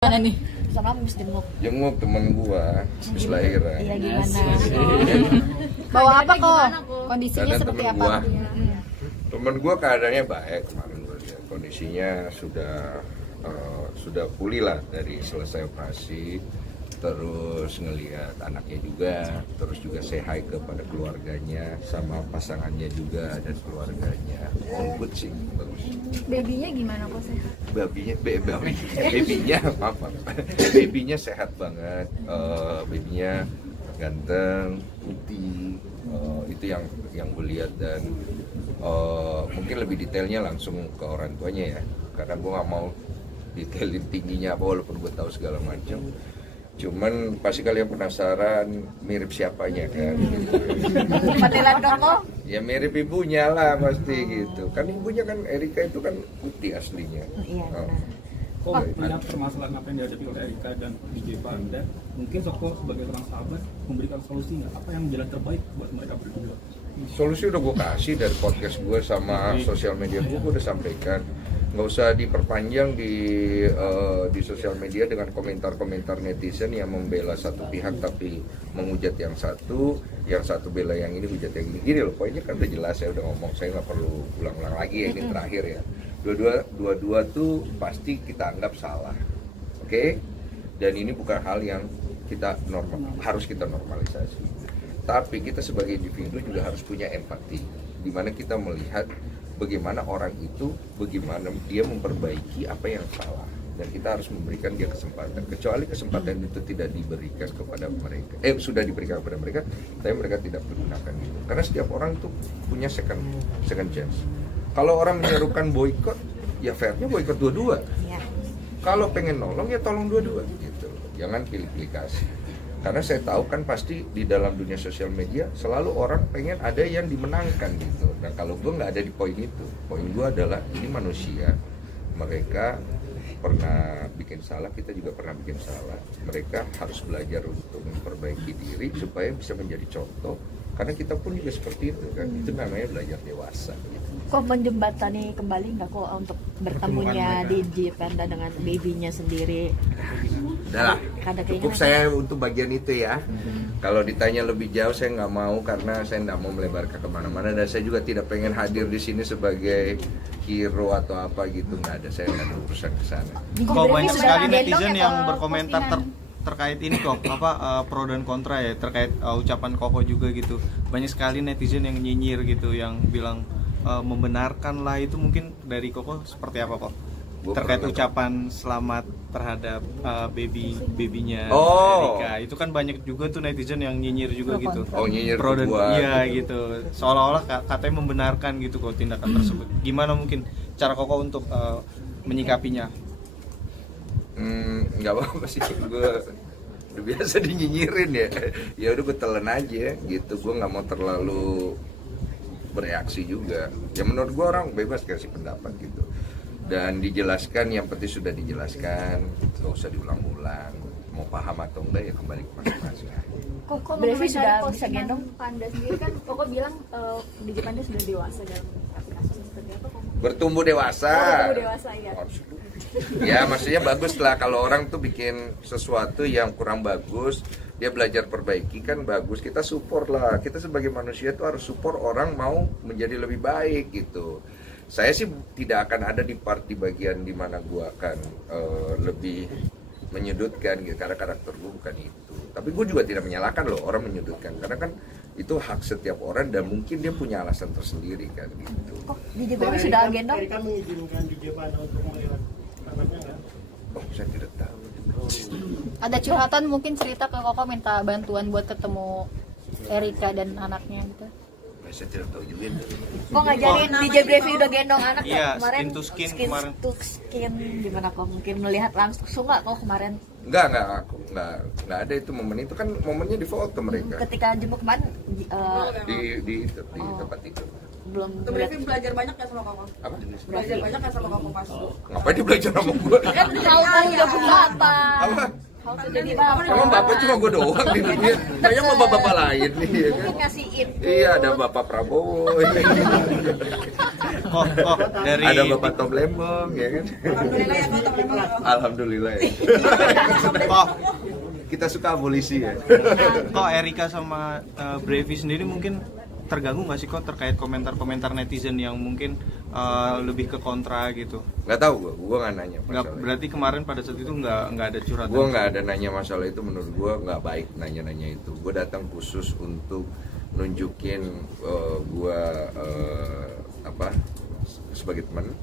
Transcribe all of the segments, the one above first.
Mana nih? Sama habis jenguk. Jenguk temen gua habis lahiran. Iya gimana? Bawa apa kok? Kondisinya Keadaan seperti temen apa? gua. Temen gua keadaannya baik kemarin gua lihat. Kondisinya sudah pulih lah dari selesai operasi. Terus ngelihat anaknya juga, terus juga say hi kepada keluarganya, sama pasangannya juga dan keluarganya. All good sih, bagus. Babynya gimana kok sehat? Babynya sehat banget, babynya ganteng, putih, itu yang gue lihat. Dan mungkin lebih detailnya langsung ke orang tuanya ya, karena gue nggak mau detailin tingginya apa, walaupun gue tahu segala macam. Cuman pasti kalian penasaran mirip siapanya kan? Patilan dong kok. Ya mirip ibunya lah pasti gitu. Kan ibunya kan Erika itu kan putih aslinya. Iya benar. Kok melihat permasalahan apa yang dihadapi oleh Erika dan DJ Panda, mungkin Soko sebagai seorang sahabat memberikan solusi nggak? Apa yang jalan terbaik buat mereka berdua? Solusi udah gue kasih dari podcast gue sama sosial media gue udah sampaikan. Nggak usah diperpanjang di sosial media dengan komentar-komentar netizen yang membela satu pihak tapi menghujat yang satu bela yang ini, hujat yang ini. Gini loh, poinnya kan udah jelas, saya udah ngomong, saya nggak perlu ulang-ulang lagi ya, ini terakhir ya. Dua-dua tuh pasti kita anggap salah, oke? Dan ini bukan hal yang harus kita normalisasi. Tapi kita sebagai individu juga harus punya empati, di mana kita melihat bagaimana orang itu, bagaimana dia memperbaiki apa yang salah, dan kita harus memberikan dia kesempatan. Kecuali kesempatan itu tidak diberikan kepada mereka, sudah diberikan kepada mereka, tapi mereka tidak menggunakan itu. Karena setiap orang tuh punya second chance. Kalau orang menyerukan boykot, ya fairnya boykot dua-dua. Iya. Kalau pengen nolong ya tolong dua-dua gitu. Jangan pilih-pilih kasih. Karena saya tahu kan pasti di dalam dunia sosial media selalu orang pengen ada yang dimenangkan gitu. Nah kalau gue nggak ada di poin itu, poin gue adalah ini manusia, mereka pernah bikin salah, kita juga pernah bikin salah. Mereka harus belajar untuk memperbaiki diri supaya bisa menjadi contoh. Karena kita pun juga seperti itu kan, itu namanya belajar dewasa. Gitu. Kok menjembatani kembali nggak kok untuk bertemunya DJ Panda dengan babynya sendiri? Udah lah, cukup saya untuk bagian itu ya. Kalau ditanya lebih jauh saya nggak mau, karena saya nggak mau melebarkan kemana-mana, dan saya juga tidak pengen hadir di sini sebagai hero atau apa gitu, nggak ada, saya nggak ada urusan ke sana. Kok banyak sekali netizen yang berkomentar terkait ini kok, pro dan kontra ya, terkait ucapan Koko juga gitu. Banyak sekali netizen yang nyinyir gitu, yang bilang membenarkan lah. Itu mungkin dari Koko seperti apa kok? Terkait ucapan selamat terhadap babynya Erika, itu kan banyak juga tuh netizen yang nyinyir juga gitu. Nyinyir pro dan gua, iya gitu. Seolah-olah katanya membenarkan gitu kok tindakan tersebut. Gimana mungkin cara Koko untuk menyikapinya? Nggak apa-apa sih, gue udah biasa dinyinyirin ya. Ya udah gue telan aja gitu. Gue nggak mau terlalu bereaksi juga. Ya menurut gue orang bebas kasih pendapat gitu. Dan dijelaskan, yang penting sudah dijelaskan, nggak usah diulang-ulang. Mau paham atau enggak ya kembali ke masing-masing. Kok berarti sudah bisa gendong? Panda sendiri kan, Koko bilang DJ Panda sudah dewasa dalam aplikasi seperti apa? Bertumbuh dewasa. Bertumbuh dewasa ya. Ya maksudnya bagus lah kalau orang tuh bikin sesuatu yang kurang bagus, dia belajar perbaiki kan bagus. Kita support lah. Kita sebagai manusia tuh harus support orang mau menjadi lebih baik gitu. Saya sih tidak akan ada di bagian di mana gua akan lebih menyudutkan gitu, karena karakter gue bukan itu. Tapi gue juga tidak menyalahkan loh orang menyudutkan, karena kan itu hak setiap orang dan mungkin dia punya alasan tersendiri kan gitu. Kok DJ Baby sudah gendong? Erika mengizinkan DJ Panda untuk melihat anaknya nggak? Oh saya tidak tahu. Ada curhatan mungkin, cerita ke Koko minta bantuan buat ketemu Erika dan anaknya gitu. Saya tidak tahu juga. Kok ngajarin DJ Baby udah gendong anak Iya, kemarin? skin to skin kemarin. To skin gimana kok? Mungkin melihat langsung nggak kok kemarin? Enggak aku nggak ada itu momen itu, kan momennya di foto mereka. Ketika jemput kemarin Di tempat itu. belum Tuh berarti belajar banyak ya sama Koko? Apa? Belajar banyak ya sama Koko pas? Ngapain dia belajar sama gue? kan tahu jemput bapak. Apa? How to jadi bapak. Emang bapak cuma gue doang di dunia. Banyak mau bapak lain nih ya kan? Mungkin ngasih info. Iya ada Bapak Prabowo. Kok dari Ada Bapak Tom Lembong ya kan. Alhamdulillah ya. kok Kita suka abolisi ya. kok Erika sama Brevi sendiri mungkin terganggu nggak sih kok terkait komentar-komentar netizen yang mungkin lebih ke kontra gitu? Nggak tahu gue nggak nanya Nggak, masalah. berarti kemarin pada saat itu nggak ada curhatan? Gue nggak ada nanya masalah itu, menurut gue nggak baik nanya-nanya itu. Gue datang khusus untuk nunjukin gue sebagai teman.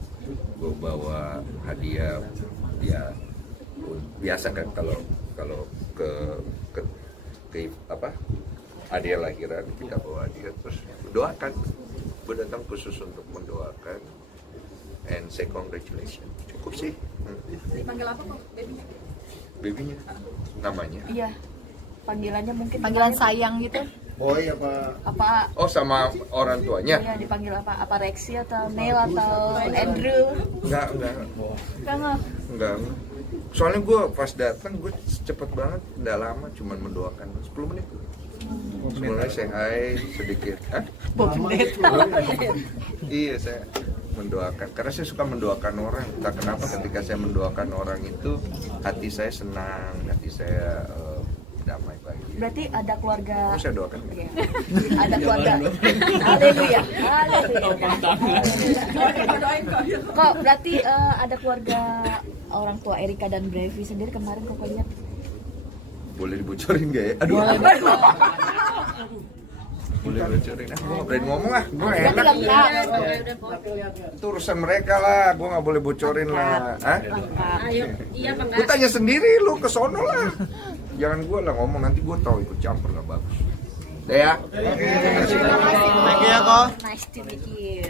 Gue bawa hadiah ya biasa kan kalau ke hadiah lahiran kita bawa hadiah terus doakan. Gue datang khusus untuk mendoakan and say congratulations. Cukup sih. Dipanggil apa kok babynya? Babynya namanya. Iya. Panggilannya mungkin Panggilan sayang gitu. Boy apa? apa? Oh, sama orang tuanya? Iya, dipanggil apa? Apa Rexy atau Neil atau Andrew? Enggak. Enggak. Soalnya gue pas datang gue cepet banget, nggak lama, cuman mendoakan 10 menit. Sebenarnya saya hai sedikit. Iya, saya mendoakan karena saya suka mendoakan orang. Entah kenapa ketika saya mendoakan orang itu hati saya senang, hati saya damai bahagia. Berarti ada keluarga. Mau saya doakan? Iya. Ada keluarga. Haleluya. Kok berarti ada keluarga orang tua Erika dan Brevi sendiri kemarin kok lihat? Boleh dibocorin gak ya? Aduh. Boleh bocorin. Gue gak berani ngomong gue enak. Itu urusan mereka lah, gue gak boleh bocorin lah. Gue tanya sendiri, lu kesono lah. Jangan gue lah ngomong, nanti gue tau ikut campur gak bagus. Deh ya. Thank you ya kok. Nice to meet you.